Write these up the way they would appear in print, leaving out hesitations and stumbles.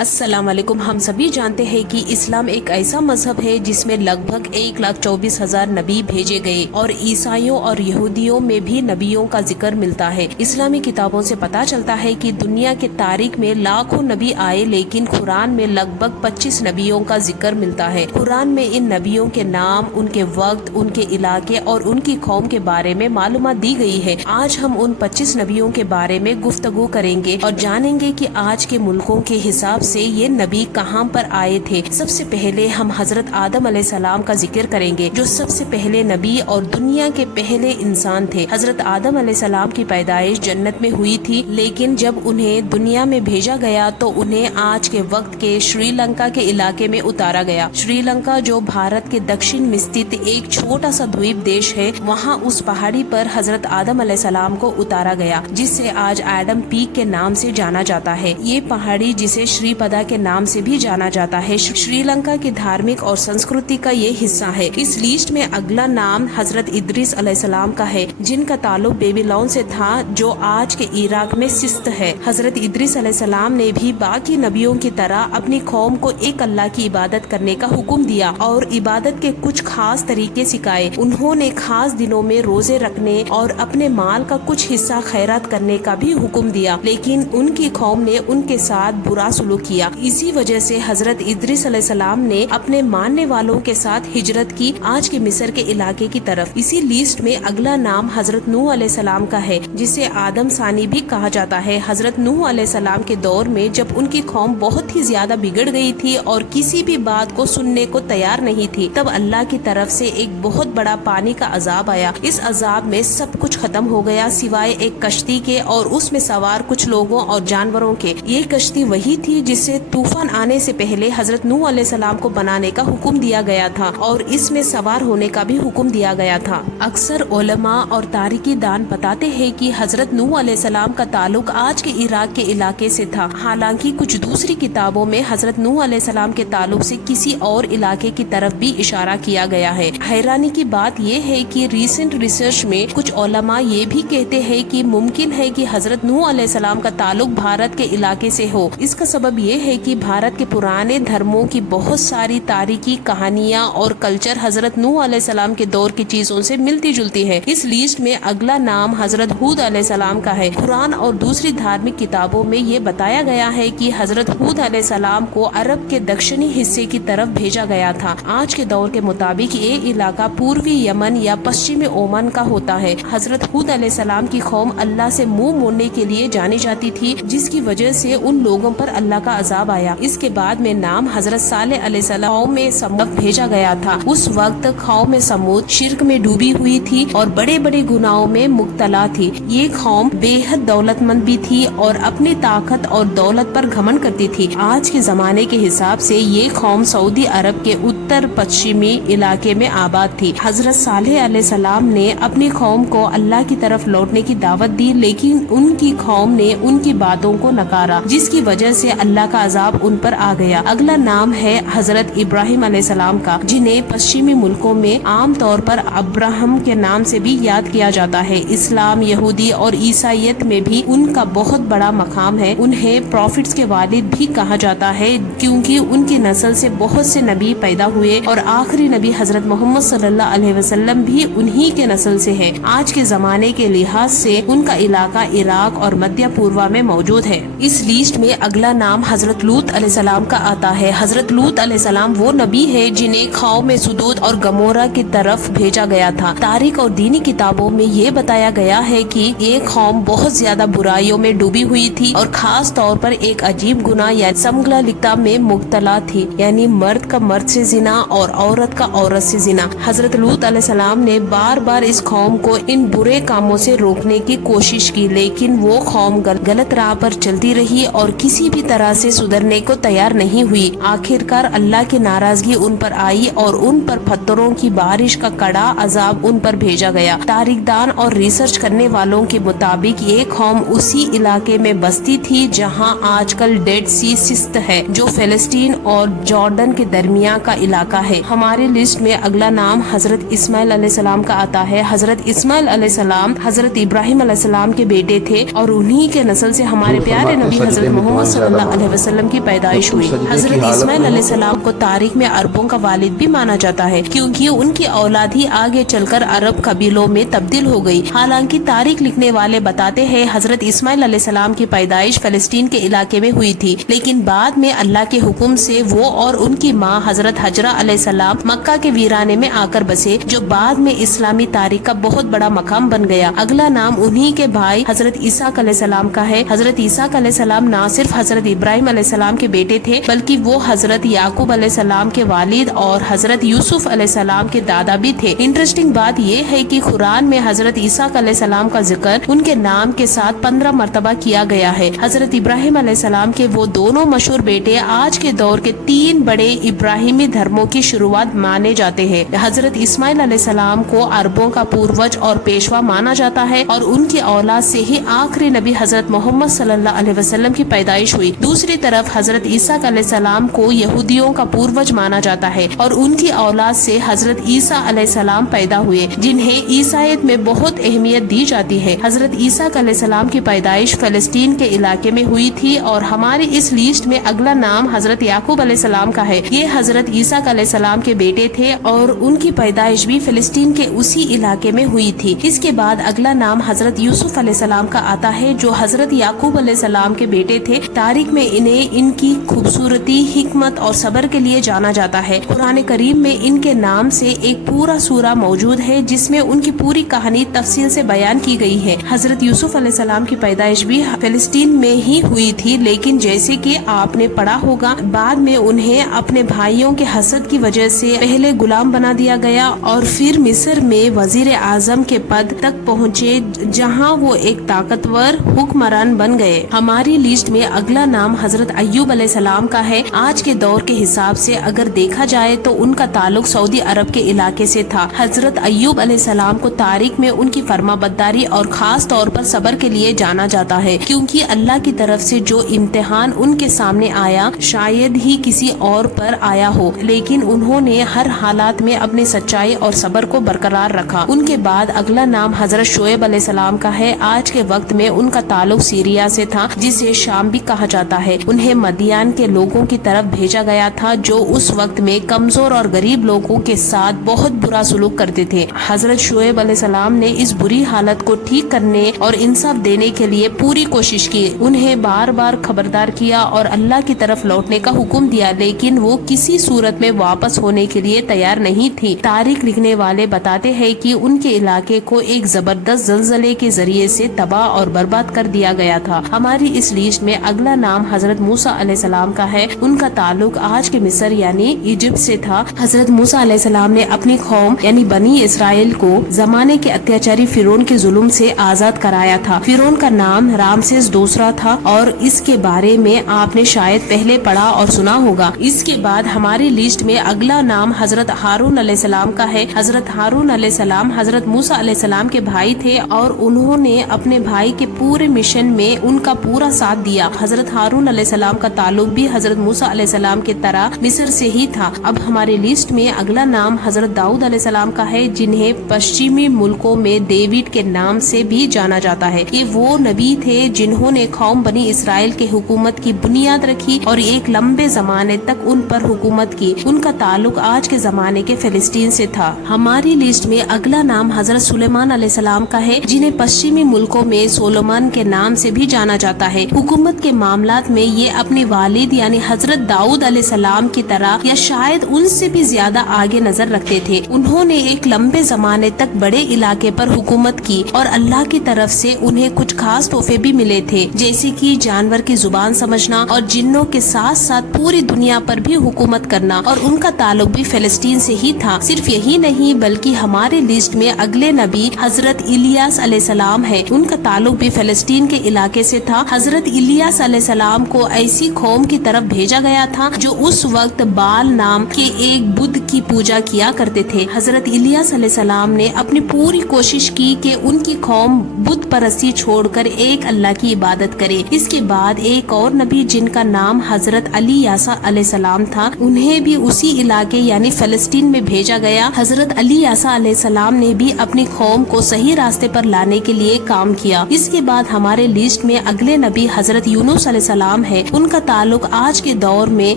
अस्सलाम वालेकुम। हम सभी जानते हैं कि इस्लाम एक ऐसा मजहब है जिसमें लगभग 1,24,000 नबी भेजे गए और ईसाइयों और यहूदियों में भी नबियों का जिक्र मिलता है। इस्लामी किताबों से पता चलता है कि दुनिया के तारीख में लाखों नबी आए, लेकिन कुरान में लगभग 25 नबियों का जिक्र मिलता है। कुरान में इन नबियों के नाम, उनके वक्त, उनके इलाके और उनकी कौम के बारे में मालूमात दी गई है। आज हम उन 25 नबियों के बारे में गुफ्तगू करेंगे और जानेंगे कि आज के मुल्कों के हिसाब से ये नबी कहां पर आए थे। सबसे पहले हम हजरत आदम अलैहिस्सलाम का जिक्र करेंगे, जो सबसे पहले नबी और दुनिया के पहले इंसान थे। हजरत आदम अलैहिस्सलाम की पैदाइश जन्नत में हुई थी, लेकिन जब उन्हें दुनिया में भेजा गया तो उन्हें आज के वक्त के श्रीलंका के इलाके में उतारा गया। श्रीलंका जो भारत के दक्षिण में स्थित एक छोटा सा द्वीप देश है, वहाँ उस पहाड़ी पर हजरत आदम अलैहिस्सलाम को उतारा गया, जिससे आज एडम पीक के नाम से जाना जाता है। ये पहाड़ी जिसे श्रीपदा के नाम से भी जाना जाता है, श्रीलंका की धार्मिक और संस्कृति का ये हिस्सा है। इस लिस्ट में अगला नाम हजरत इद्रिस अलैहिस्सलाम का है, जिनका ताल्लुक बेबीलोन से था, जो आज के इराक में सिस्त है। हजरत इद्रिस अलैहिस्सलाम ने भी बाकी नबियों की तरह अपनी कौम को एक अल्लाह की इबादत करने का हुक्म दिया और इबादत के कुछ खास तरीके सिखाए। उन्होंने खास दिनों में रोजे रखने और अपने माल का कुछ हिस्सा खैरात करने का भी हुक्म दिया, लेकिन उनकी कौम ने उनके साथ बुरा सलूक किया। इसी वजह से हजरत इद्रिस अलैहिस्सलाम ने अपने मानने वालों के साथ हिजरत की, आज के मिस्र के इलाके की तरफ। इसी लिस्ट में अगला नाम हजरत नूह अलैहिस्सलाम का है, जिसे आदम सानी भी कहा जाता है। हजरत नूह अलैहिस्सलाम के दौर में जब उनकी कौम बहुत ही ज्यादा बिगड़ गई थी और किसी भी बात को सुनने को तैयार नहीं थी, तब अल्लाह की तरफ से एक बहुत बड़ा पानी का अजाब आया। इस अजाब में सब कुछ खत्म हो गया सिवाय एक कश्ती के और उसमें सवार कुछ लोगों और जानवरों के। ये कश्ती वही थी जिसे तूफान आने से पहले हजरत नूह अलैहिस्सलाम को बनाने का हुक्म दिया गया था और इसमें सवार होने का भी हुक्म दिया गया था। अक्सर उलमा और तारीकी दान बताते हैं कि हजरत नूह अलैहिस्सलाम का ताल्लुक आज के इराक के इलाके से था। हालांकि कुछ दूसरी किताबों में हजरत नूह अलैहिस्सलाम के ताल्लुक से किसी और इलाके की तरफ भी इशारा किया गया है। हैरानी की बात यह है कि रिसेंट रिसर्च में कुछ उलमा ये भी कहते हैं कि मुमकिन है कि हजरत नूह अलैहिस्सलाम का ताल्लुक भारत के इलाके से हो। इसका सबब ये है कि भारत के पुराने धर्मों की बहुत सारी तारीखी कहानियां और कल्चर हजरत नूह अलैहिस्सलाम के दौर की चीजों से मिलती जुलती है। इस लिस्ट में अगला नाम हजरत हूद अलैहिस्सलाम का है। कुरान और दूसरी धार्मिक किताबों में ये बताया गया है कि हजरत हूद अलैहिस्सलाम को अरब के दक्षिणी हिस्से की तरफ भेजा गया था। आज के दौर के मुताबिक ये इलाका पूर्वी यमन या पश्चिमी ओमान का होता है। हजरत हूद अलैहिस्सलाम की कौम अल्लाह से मुंह मोड़ने के लिए जानी जाती थी, जिसकी वजह से उन लोगों पर अल्लाह का अजाब आया। इसके बाद में नाम हजरत सालेह अलैहिस्सलाम में समूद भेजा गया था। उस वक्त कौम में समूद शिर्क में डूबी हुई थी और बड़े बड़े गुनाहों में मुब्तला थी। ये कौम बेहद दौलतमंद भी थी और अपनी ताकत और दौलत पर घमंड करती थी। आज के जमाने के हिसाब से ये कौम सऊदी अरब के उत्तर पश्चिमी इलाके में आबाद थी। हजरत सालेह अलैहिस्सलाम ने अपनी कौम को अल्लाह की तरफ लौटने की दावत दी, लेकिन उनकी कौम ने उनकी बातों को नकारा, जिसकी वजह से अल्लाह का अजाब उन पर आ गया। अगला नाम है हजरत इब्राहिम अलैहिस्सलाम का, जिन्हें पश्चिमी मुल्कों में आम तौर पर अब्राहम के नाम से भी याद किया जाता है। इस्लाम, यहूदी और ईसाईयत में भी उनका बहुत बड़ा मकाम है। उन्हें प्रॉफिट्स के वालिद भी कहा जाता है, क्योंकि उनकी नस्ल से बहुत से नबी पैदा हुए और आखिरी नबी हजरत मोहम्मद सल्लल्लाहु अलैहि वसल्लम भी उन्हीं के नस्ल से है। आज के जमाने के लिहाज से उनका इलाका इराक और मध्य पूर्वा में मौजूद है। इस लिस्ट में अगला नाम हजरत लूत अलैहिस्सलाम का आता है। हजरत लूत अलैहिस्सलाम वो नबी है जिन्हें कौम में सुदूद और गमोरा की तरफ भेजा गया था। तारीख और दीनी किताबों में ये बताया गया है कि ये कौम बहुत ज्यादा बुराइयों में डूबी हुई थी और खास तौर पर एक अजीब गुनाह या समगलिकता में मुब्तला थी, यानी मर्द का मर्द से जिना और औरत का औरत से जिना। हजरत लूत अलैहिस्सलाम ने बार बार इस कौम को इन बुरे कामों से रोकने की कोशिश की, लेकिन वो कौम गलत राह पर चलती रही और किसी भी तरह से सुधरने को तैयार नहीं हुई। आखिरकार अल्लाह की नाराजगी उन पर आई और उन पर पत्थरों की बारिश का कड़ा अजाब उन पर भेजा गया। तारीखदान और रिसर्च करने वालों के मुताबिक ये कौम उसी इलाके में बसती थी जहां आजकल डेड सी सिस्त है, जो फिलिस्तीन और जॉर्डन के दरमियान का इलाका علاقہ ہے۔ ہمارے لسٹ میں اگلا نام حضرت اسماعیل علیہ السلام کا آتا ہے۔ حضرت اسماعیل علیہ السلام حضرت ابراہیم علیہ السلام کے بیٹے تھے اور انہی کے نسل سے ہمارے پیارے نبی حضرت محمد صلی اللہ علیہ وسلم کی پیدائش ہوئی۔ حضرت اسماعیل علیہ السلام کو تاریخ میں عربوں کا والد بھی مانا جاتا ہے، کیونکہ ان کی اولاد ہی آگے چل کر عرب قبیلوں میں تبدیل ہو گئی۔ حالانکہ تاریخ لکھنے والے بتاتے ہیں حضرت اسماعیل علیہ السلام کی پیدائش فلسطین کے علاقے میں ہوئی تھی، لیکن بعد میں اللہ کے حکم سے وہ اور ان کی ماں حضرت حجرہ علیہ السلام مکہ کے ویرانے میں آ کر بسے، جو بعد میں اسلامی تاریخ کا بہت بڑا مقام بن گیا۔ اگلا نام انہی کے بھائی حضرت اسحاق علیہ السلام کا ہے۔ حضرت اسحاق علیہ السلام نہ صرف حضرت ابراہیم علیہ السلام کے بیٹے تھے، بلکہ وہ حضرت یعقوب علیہ السلام کے والد اور حضرت یوسف علیہ السلام کے دادا بھی تھے۔ انٹرسٹنگ بات یہ ہے کہ قرآن میں حضرت اسحاق علیہ السلام کا ذکر ان کے نام کے ساتھ 15 مرتبہ کیا گیا ہے۔ حضرت ابراہیم علیہ السلام کے وہ دونوں مشہور بیٹے آج کے دور کے 3 بڑے ابراہیمی دھرموں کی شروعات مانے جاتے ہیں۔ حضرت اسماعیل علیہ السلام کو عربوں کا پوروج اور پیشوا مانا جاتا ہے، اور ان کی اولاد سے ہی آخری نبی حضرت محمد صلی اللہ علیہ وسلم کی پیدائش ہوئی۔ دوسری طرف حضرت عیسیٰ علیہ السلام کو یہودیوں کا پوروج مانا جاتا ہے، اور ان کی اولاد سے حضرت عیسیٰ علیہ السلام پیدا ہوئے، جنہیں عیسائیت میں بہت اہمیت دی جاتی ہے۔ حضرت عیسیٰ علیہ السلام کی پیدائش فلسطین کے علاقے میں ہوئی تھی، اور ہماری اس لسٹ میں اگلا نام حضرت یعقوب علیہ السلام کا ہے۔ یہ حضرت عیسیٰ علیہ السلام کے بیٹے تھے، اور ان کی پیدائش بھی فلسطین کے اسی علاقے میں ہوئی تھی۔ اس کے بعد اگلا نام حضرت یوسف علیہ السلام کا آتا ہے، جو حضرت یعقوب علیہ السلام کے بیٹے تھے۔ تاریخ میں انہیں ان کی خوبصورتی، حکمت اور صبر کے لیے جانا جاتا ہے۔ قرآن کریم میں ان کے نام سے ایک پورا سورہ موجود ہے، جس میں ان کی پوری کہانی تفصیل سے بیان کی گئی ہے۔ حضرت یوسف علیہ السلام کی پیدائش بھی فلسطین میں ہی ہوئی تھی، لیکن جیسے کہ آپ نے پڑھا ہوگا، بعد میں انہیں اپنے بھائیوں کے حسد کی وجہ سے پہلے غلام بنا دیا گیا، اور پھر مصر میں وزیر اعظم کے پد تک پہنچے، جہاں وہ ایک طاقتور حکمران بن گئے۔ ہماری لسٹ میں اگلا نام حضرت ایوب علیہ السلام کا ہے۔ آج کے دور کے حساب سے اگر دیکھا جائے تو ان کا تعلق سعودی عرب کے علاقے سے تھا۔ حضرت ایوب علیہ السلام کو تاریخ میں ان کی فرما برداری اور خاص طور پر صبر کے لیے جانا جاتا ہے، کیونکہ اللہ کی طرف سے جو امتحان ان کے سامنے آیا شاید ہی کسی اور پر آیا ہو، لیکن انہوں نے ہر حالات میں اپنی سچائی اور صبر کو برقرار رکھا۔ ان کے بعد اگلا نام حضرت شعیب علیہ السلام کا ہے۔ آج کے وقت میں ان کا تعلق سیریا سے تھا، جسے شام بھی کہا جاتا ہے۔ انہیں مدین کے لوگوں کی طرف بھیجا گیا تھا، جو اس وقت میں کمزور اور غریب لوگوں کے ساتھ بہت برا سلوک کرتے تھے۔ حضرت شعیب علیہ السلام نے اس بری حالت کو ٹھیک کرنے اور انصاف دینے کے لیے پوری کوشش کی، انہیں بار بار خبردار کیا اور اللہ کی طرف لوٹنے کا حکم دیا، لیکن وہ کسی صورت میں واپس ہونے کے لیے تیار نہیں تھی۔ تاریخ لکھنے والے بتاتے ہیں کہ ان کے علاقے کو ایک زبردست زلزلے کے ذریعے سے تباہ اور برباد کر دیا گیا تھا۔ ہماری اس لسٹ میں اگلا نام حضرت موسیٰ علیہ السلام کا ہے۔ ان کا تعلق آج کے مصر یعنی ایجپٹ سے تھا۔ حضرت موسیٰ علیہ السلام نے اپنی قوم یعنی بنی اسرائیل کو زمانے کے اتیاچاری فرعون کے ظلم سے آزاد کرایا تھا۔ فرعون کا نام رامسیس دوسرا تھا، اور اس کے بارے میں آپ نے شاید پہلے پڑھا اور سنا ہوگا۔ اس کے بعد ہماری لسٹ میں اگلا نام حضرت ہارون علیہ السلام کا ہے۔ حضرت ہارون علیہ السلام حضرت موسیٰ علیہ السلام کے بھائی تھے، اور انہوں نے اپنے بھائی کے پورے مشن میں ان کا پورا ساتھ دیا۔ حضرت ہارون علیہ السلام کا تعلق بھی حضرت موسیٰ علیہ السلام کی طرح مصر سے ہی تھا۔ اب ہماری لسٹ میں اگلا نام حضرت داؤد علیہ السلام کا ہے، جنہیں پشچمی ملکوں میں ڈیوڈ کے نام سے بھی جانا جاتا ہے۔ یہ وہ نبی تھے جنہوں نے قوم بنی اسرائیل کے حکومت کی بنیاد رکھی اور ایک لمبے زمانے تک ان پر حکومت کی۔ ان کا تعلق آج کے زمانے کے فلسطین سے تھا۔ ہماری لسٹ میں اگلا نام حضرت سلیمان علیہ السلام کا ہے، جنہیں پشچمی ملکوں میں سولومن کے نام سے بھی جانا جاتا ہے۔ حکومت کے معاملات میں یہ اپنے والد یعنی حضرت داؤد علیہ السلام کی طرح یا شاید ان سے بھی زیادہ آگے نظر رکھتے تھے۔ انہوں نے ایک لمبے زمانے تک بڑے علاقے پر حکومت کی، اور اللہ کی طرف سے انہیں کچھ خاص تحفے بھی ملے تھے، جیسے کہ جانور کی زبان سمجھنا اور جنوں کے ساتھ ساتھ پوری دنیا پر بھی حکومت کرنا، اور ان کا تعلق بھی فلسطین سے ہی تھا۔ صرف یہی نہیں بلکہ ہمارے لسٹ میں اگلے نبی حضرت الیاس علیہ السلام ہے۔ ان کا تعلق بھی فلسطین کے علاقے سے تھا۔ حضرت الیاس علیہ السلام کو ایسی قوم کی طرف بھیجا گیا تھا جو اس وقت بال نام کے ایک بدھ کی پوجا کیا کرتے تھے۔ حضرت الیاس علیہ السلام نے اپنی پوری کوشش کی کہ ان کی قوم بت پرستی چھوڑ کر ایک اللہ کی عبادت کرے۔ اس کے بعد ایک اور نبی جن کا نام حضرت علی یاسا علیہ السلام تھا، انہیں بھی उसी इलाके यानी फलस्तीन में भेजा गया। हजरत अली यासा अलैहिस्सलाम ने भी अपनी कौम को सही रास्ते पर लाने के लिए काम किया। इसके बाद हमारे लिस्ट में अगले नबी हजरत यूनुस अलैहिस्सलाम है। उनका ताल्लुक आज के दौर में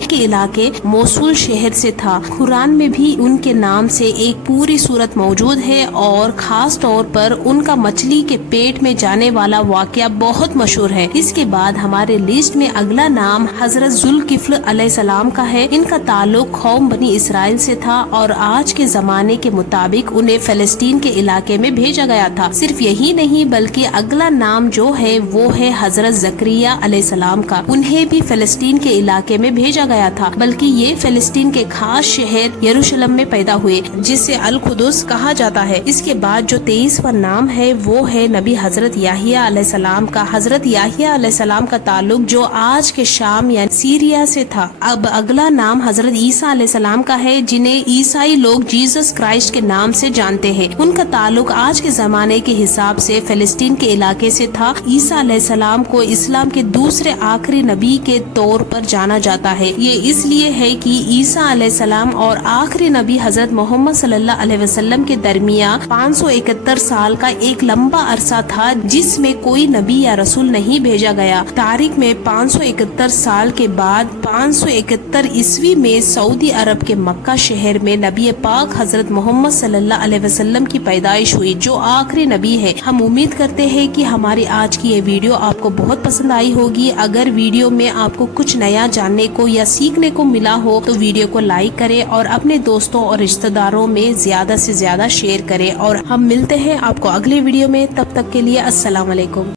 के इलाके मोसुल शहर से था। कुरान में भी उनके नाम से एक पूरी सूरत मौजूद है और खास तौर पर उनका मछली के पेट में जाने वाला वाकया बहुत मशहूर है। इसके बाद हमारे लिस्ट में अगला नाम हजरत जुल्किफ्ल अलैहिस्सलाम का है। इनका ताल्लुक कौम बनी इसराइल से था और आज के जमाने के मुताबिक उन्हें फलस्तीन के इलाके में भेजा गया था। सिर्फ यही नहीं बल्कि अगला नाम जो है वो है हजरत जकरिया अलैहिस्सलाम का। उन्हें भी फलस्तीन के इलाके में भेजा गया था, बल्कि ये फलस्तीन के खास शहर यरूशलेम में पैदा हुए जिसे अल कुदस कहा जाता है। इसके बाद जो 23वां नाम है वो है नबी हजरत याहिया अलैहिस्सलाम का। हजरत याहिया अलैहिस्सलाम का ताल्लुक जो आज के शाम या सीरिया से था। अब अगला नाम हजरत ईसा अलैहिस्सलाम का है, जिन्हें ईसाई लोग जीसस क्राइस्ट के नाम से जानते हैं। उनका ताल्लुक आज के जमाने के हिसाब से फलस्तीन के इलाके से था। ईसा अलैहिस्सलाम को इस्लाम के दूसरे आखिरी नबी के तौर पर जाना जाता है। ये इसलिए है कि ईसा अलैहिस्सलाम और आखिरी नबी हजरत मोहम्मद सल्लल्लाहु अलैहि वसल्लम के दरमियान 571 साल का एक लंबा अरसा था जिसमें कोई नबी या रसूल नहीं भेजा गया। तारीख में 571 साल के बाद 571 ईस्वी में सऊदी अरब के मक्का शहर में नबी पाक हजरत मोहम्मद सल्लल्लाहु अलैहि वसल्लम की पैदाइश हुई, जो आखिरी नबी है। हम उम्मीद करते हैं कि हमारी आज की ये वीडियो आपको बहुत पसंद आई होगी। अगर वीडियो में आपको कुछ नया जानने को या सीखने को मिला हो तो वीडियो को लाइक करें और अपने दोस्तों और रिश्तेदारों में ज्यादा से ज्यादा शेयर करें। और हम मिलते हैं आपको अगले वीडियो में, तब तक के लिए अस्सलाम वालेकुम।